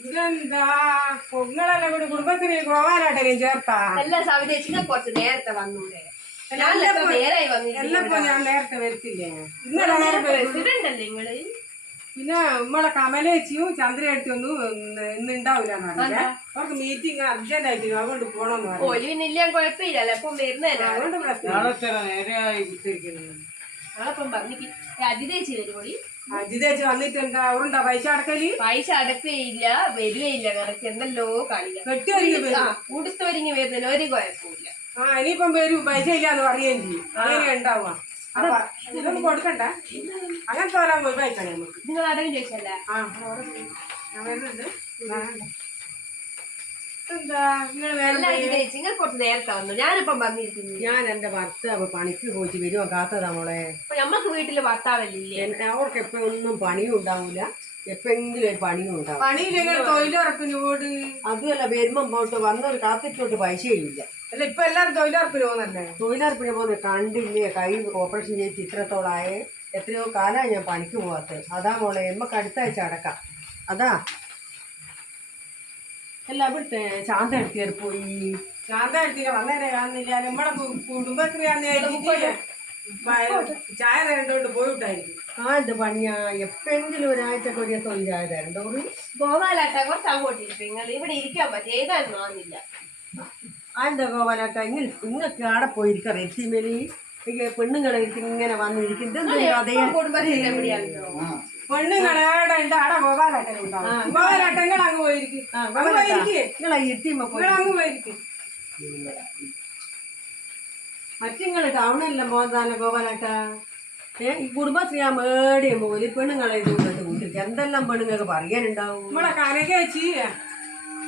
ഇതെന്താ പൊങ്ങളെല്ലാം കൂടി കുടുംബത്തിന് പോകാനാട്ടെ ചേർത്താ അല്ല സവിതേച്ചിനെ കുറച്ച് നേരത്തെ വന്നൂടെ എല്ലപ്പോ ഞാൻ നേരത്തെ വരത്തില്ലേ ഇന്നലെ നേരത്തെ പ്രസിഡന്റ് അല്ലേ നിങ്ങള് പിന്നെ നമ്മളെ കമലേച്ചിയും ചന്ദ്രയെടുത്തി ഒന്നും ഇന്ന് ഉണ്ടാവില്ല അവർക്ക് മീറ്റിംഗ് അർജന്റ് ആയിട്ട് അതുകൊണ്ട് പോണോന്ന് പറഞ്ഞു ഒലിവിനില്ല കുഴപ്പമില്ലല്ലോ അപ്പം വരുന്നതല്ലേ അതുകൊണ്ട് പ്രശ്നം നാളെപ്പം പറഞ്ഞിട്ട് അജിതേച്ചി വരുമോളി അജിതേച്ചി വന്നിട്ട് എന്താ അവരുണ്ടാ പൈസ അടക്കല് പൈസ അടക്കുകയില്ല വരുകയില്ല കറക്റ്റ് എന്തല്ലോ കാണില്ല കെട്ടി ഒരുങ്ങി ഉടുത്തൊരുങ്ങി വരുന്നതിന് ഒരു കുഴപ്പമില്ല ഇനിയിപ്പം വരും പൈസ ഇല്ലാന്ന് പറയുകയും ചെയ്യും അങ്ങനെ ഉണ്ടാവുക അപ്പൊ ഇതൊന്നും കൊടുക്കണ്ട അങ്ങനത്തെ വരാൻ പോയി വായിക്കണേ നമുക്ക് നിങ്ങൾ അടയും ചോദിച്ചല്ലേ ഞാൻ വരുന്നുണ്ട് എന്താ നിങ്ങൾ കുറച്ച് നേരത്തെ വന്നു ഞാനിപ്പം വന്നിരിക്കുന്നു ഞാൻ എന്റെ ഭർത്താവ് പണിക്ക് പോയിട്ട് വരുമോ കാത്തതാ മോളെ അപ്പൊ നമ്മക്ക് വീട്ടില് ഭർത്താവല്ലേ അവർക്ക് എപ്പോ ഒന്നും പണിയും ഉണ്ടാവൂല എപ്പെങ്കിലും ഒരു പണിയും ഉണ്ടാവും പണിയില്ലെങ്കിൽ തൊഴിലുറപ്പിന് പോട് അതുമല്ല വരുമ്പോ പോട്ട് വന്നൊരു കാത്തിട്ടോട്ട് പൈസയില്ല അല്ല ഇപ്പൊ എല്ലാരും തൊഴിലുറപ്പിന് പോകുന്നല്ലേ തൊഴിലുറപ്പിന് പോകുന്നത് കണ്ടില്ലേ കൈ ഓപ്പറേഷൻ ചെയ്ത് ഇത്രത്തോളായേ എത്രയോ കാലമായി ഞാൻ പണിക്ക് പോവാത്തത് അതാ മോളെ നമുക്ക് അടുത്ത ആഴ്ച അടക്കാം അതാ അല്ല അവിടുത്തെ ശാന്ത എടുത്തിയാൽ പോയി ശാന്ത എടുത്തില്ല വന്നേരെ കാണുന്നില്ല നമ്മളെ കുടുംബശ്രീ ചായ തരണ്ടോണ്ട് പോയിട്ടായിരിക്കും എന്ത് പണിയാ എപ്പെങ്കിലും ഒരാഴ്ചക്ക് ഒരു ദിവസം ചായ തരണ്ടോ ഗോപാലാട്ട കുറച്ച് അങ്ങോട്ടിരിക്കും നിങ്ങൾ ഇവിടെ ഇരിക്കാൻ പറ്റും ഏതായാലും മാറുന്നില്ല എന്താ ഗോപാലാട്ട നിങ്ങൾക്ക് ആടെ പോയിരിക്കാം റെറ്റിമേലി പെണ്ണുങ്ങളെ ഇങ്ങനെ വന്നിരിക്കും പെണ്ണുങ്ങളെ ആടെ ഉണ്ട് ആടെ ഗോപാലാട്ടനുണ്ടാവും ഗോപാലാട്ടങ്ങൾ അങ്ങ് പോയിരിക്കും അങ്ങ് പോയിരിക്കും മറ്റിങ്ങൾ ടൗണെല്ലാം പോകുന്നതല്ല ഗോപാലാട്ട ഈ കുടുംബശ്രീ ആ മേടിയും പോലെ പെണ്ണുങ്ങളെ ഇതുകൊണ്ട് കൂട്ടിരിക്കുക എന്തെല്ലാം പെണ്ണുങ്ങൾക്ക് പറയാനുണ്ടാവും നമ്മളെ കനകേച്ചി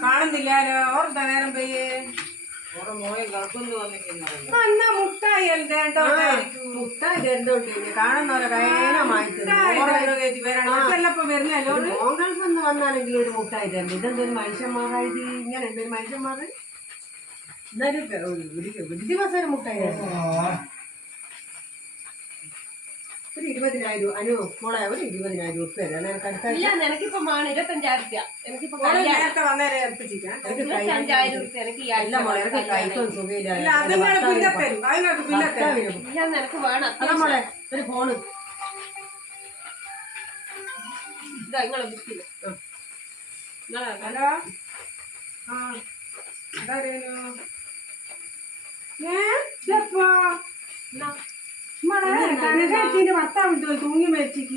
കാണുന്നില്ലാലോ ഓർത്താ നേരം പോയേ മുട്ടായി മുട്ടായി തരണ്ടോണ്ട് കാണുന്നവരെ മോങ്കൾക്കൊന്ന് വന്നാണെങ്കിൽ ഒരു മുട്ടായി തരണ്ട ഇതെന്തൊരു മനുഷ്യന്മാരായത് ഇങ്ങനെ എന്തൊരു മനുഷ്യന്മാർ എന്നാലും ഒരു ദിവസം ഒരു മുട്ടായി ഒരു 20,000 അനു മോളെ ഒരു 20,000 രൂപ തരാം എനിക്കിപ്പോ 25,000 നേരത്തെ വന്നേരെ ഏൽപ്പിച്ചിരിക്കാം മോളെ ഒരു ഫോണ് ഹലോ കനകാറ്റിന്റെ ഭർത്താവ് തൂങ്ങി മരിച്ചിട്ട്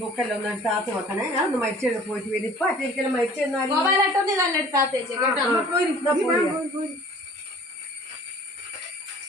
ബുക്കല്ല ഒന്ന് താത്ത് വെക്കണേ ഞാനൊന്ന് മരിച്ചു പോയിട്ട് വരും ഇപ്പൊ ആയിരിക്കലും മരിച്ചെന്നാലും